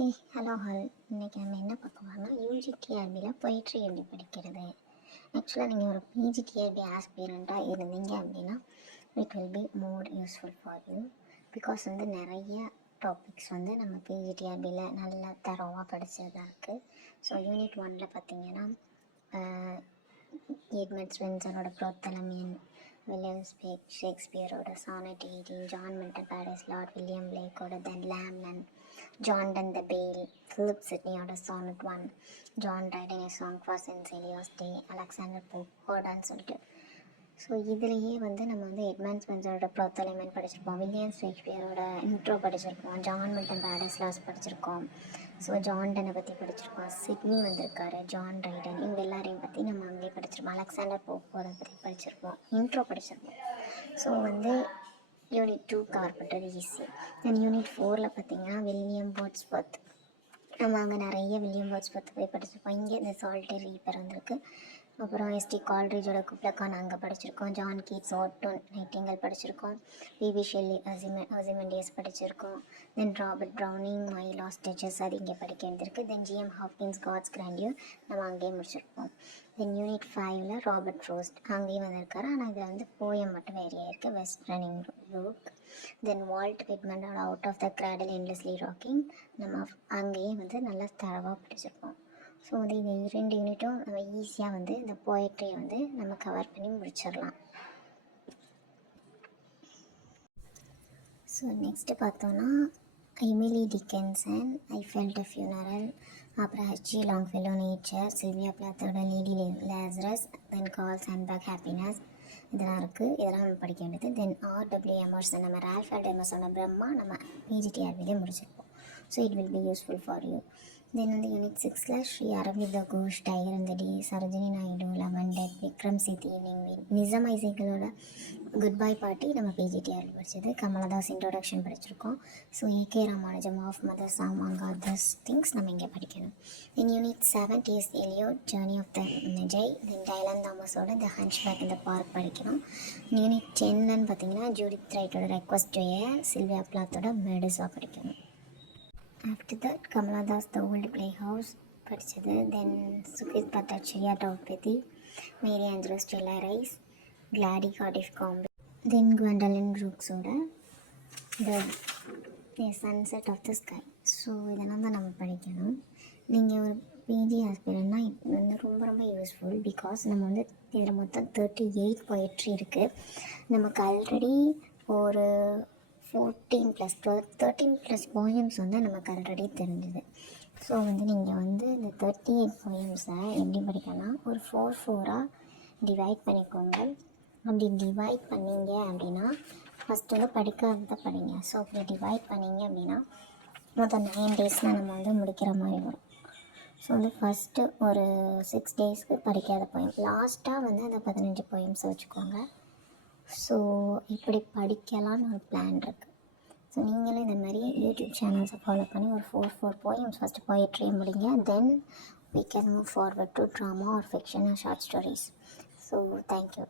Hey hello hall இன்றைக்கி நம்ம என்ன பார்க்க போகிறோம்னா யூஜிடிஆர்பியில் பொயிட்ரி எப்படி படிக்கிறது. ஆக்சுவலாக நீங்கள் ஒரு பிஜிடிஆர்பி ஆஸ்பிரண்ட்டாக இருந்தீங்க அப்படின்னா it will be more useful for you. Because நிறைய டாபிக்ஸ் நம்ம பிஜிடிஆர்பியில் நல்லா தரவாக படித்ததாக இருக்குது. ஸோ யூனிட் 1 பார்த்தீங்கன்னா எட்மண்ட் ஸ்பென்சரோட ப்ரோத்தலமியன், வில்லியம் ஷேக்ஸ்பியரோட sonnet 18, John Milton paradise lost, William பிளேக்கோட தென் லேம்னன், ஜான் டன் த பேல், ஃபிலிப் சிட்னியோட sonnet 1, John Dryden a song for Saint Cecilia's day, Alexander Pope ஹோடான்னு சொல்லிட்டு. ஸோ இதுலேயே நம்ம எட்மண்ட் ஸ்பென்சரோட ப்ரோத்தலமியன் படிச்சிருப்போம், வில்லியம் ஷேக்ஸ்பியரோட இன்ட்ரோ படிச்சிருப்போம், ஜான் மில்டன் பாரிஸ் லார்ட் படிச்சிருக்கோம், ஸோ ஜான் டனை பற்றி படிச்சிருக்கோம், சிட்னி வந்திருக்காரு, ஜான் ரைடன், இவங்க எல்லாரையும் பற்றி நம்ம அங்கேயே படிச்சிருப்போம், அலெக்சாண்டர் போப்போட பற்றி படிச்சிருப்போம், இன்ட்ரோ படிச்சிருப்போம். ஸோ யூனிட் 2 கவர் பண்ணுறது ஈஸி. தென் யூனிட் 4 பார்த்தீங்கன்னா வில்லியம் வேர்ட்ஸ்வொர்த், நம்ம அங்கே நிறைய வில்லியம் வேர்ட்ஸ்வொர்த் போய் படிச்சிருப்போம். இங்கே இந்த சால்டரி ரீப்பர் வந்திருக்கு. அப்புறம் எஸ்டி கால்ட்ரிஜோட குப்லக்கான் அங்கே படிச்சிருக்கோம், ஜான் கீட்ஸ் ஓட்டோ நைட்டிங்கல் படிச்சிருக்கோம், பிபி ஷெல்லி அசிமெண்டியஸ் படிச்சிருக்கோம், then Robert Browning my last duchess அது இங்கே படிக்க வேண்டியிருக்கு. Then GM Hopkins God's grandeur நம்ம அங்கேயே முடிச்சிருப்போம். தென் யூனிட் 5 ராபர்ட் ஃப்ரோஸ்ட் அங்கேயும் வந்திருக்காரு, ஆனால் இதில் போயம் மட்டும் வேறையாக இருக்குது, west running brook. Then Walt விட்மனோட out of the cradle endlessly rocking நம்ம அங்கேயே நல்லா தரவாக படிச்சிருப்போம். ஸோ இந்த 2 யூனிட்டும் நம்ம ஈஸியாக இந்த போயட்ரியை நம்ம கவர் பண்ணி முடிச்சிடலாம். ஸோ நெக்ஸ்ட்டு பார்த்தோன்னா Emily Dickinson, I felt a funeral, அப்புறம் ஹெச்ஜி லாங்ஃபெல்லோ நேச்சர், சில்வியா பிளாத்தோட lady Lazarus, then Carl Sandburg happiness இதெல்லாம் இருக்குது, இதெல்லாம் நம்ம படிக்க வேண்டியது. தென் ஆர்டபிள்யூ எமர்சன் நம்ம ரால்ஃப் வால்டோ எமர்சனோட பிரம்மா நம்ம பிஜிடிஆர்பிலே முடிச்சிருப்போம். So it will be useful for you. Then unit 6 Sri Aurobindo Ghosh, tiger இந்த டி, சரோஜினி நாயுடு, லெமன் டெட், விக்ரம் சித்தி, ஈவினிங் வீன், நிசம் ஐசேக்கிளோட குட் பை பார்ட்டி நம்ம பிஜிடிஆர்பி படித்தது, கமலதாஸ் இன்ட்ரோடக்ஷன் படிச்சிருக்கோம். So AK Ramanujan of mother சாமாங் அதர்ஸ் திங்ஸ் நம்ம இங்கே படிக்கணும். Then unit 7 TS Eliot journey of the ஜெய், தென் டைலன் தாமஸோட த ஹன்ச்பேக் இந்த பார்க் படிக்கணும். யூனிட் 10 பார்த்தீங்கன்னா ஜூடித் ரைட்டோட ரெக்வஸ்ட் டு ஏ, சில்வியா பிளாத்தோட மெடுசா படிக்கணும். After that Kamala Das the old play house படித்தது, தென் சுகித் பட்டாச்சாரியா டவுட்பதி, Maya Angelou still I rise, Gladys Cardiff combing, then Gwendolyn ப்ரூக்ஸோட த sunset of the sky. So இதெல்லாம் தான் நம்ம படிக்கணும். நீங்கள் ஒரு பிஜி ஆஸ்பிரண்ட்னா இது ரொம்ப ரொம்ப யூஸ்ஃபுல். பிகாஸ் நம்ம இதில் மொத்தம் 38 பொயட்ரி இருக்குது. நமக்கு ஆல்ரெடி ஒரு 13+ போயம்ஸ் நமக்கு ஆல்ரெடி தெரிஞ்சுது. ஸோ நீங்கள் இந்த 38 போயம்ஸை எப்படி படிக்கணும்னா ஒரு 4 டிவைட் பண்ணிக்கோங்க. அப்படி டிவைட் பண்ணிங்க அப்படின்னா ஃபஸ்ட்டு படிக்காததை படிங்க. ஸோ அப்படி டிவைட் பண்ணிங்க அப்படின்னா மொத்தம் 9 டேஸில் நம்ம முடிக்கிற மாதிரி வரும். ஸோ ஃபஸ்ட்டு ஒரு 6 டேஸ்க்கு படிக்காத போயம், லாஸ்ட்டாக அந்த 15 போயம்ஸை வச்சுக்கோங்க. ஸோ இப்படி படிக்கலான்னு ஒரு பிளான் இருக்குது. ஸோ நீங்களும் இந்த மாதிரி யூடியூப் சேனல்ஸை ஃபாலோ பண்ணி ஒரு 4 போயம்ஸ் ஃபஸ்ட்டு போயட்ரியை முடிங்க. தென் we can move forward to drama or fiction or short stories. So thank you.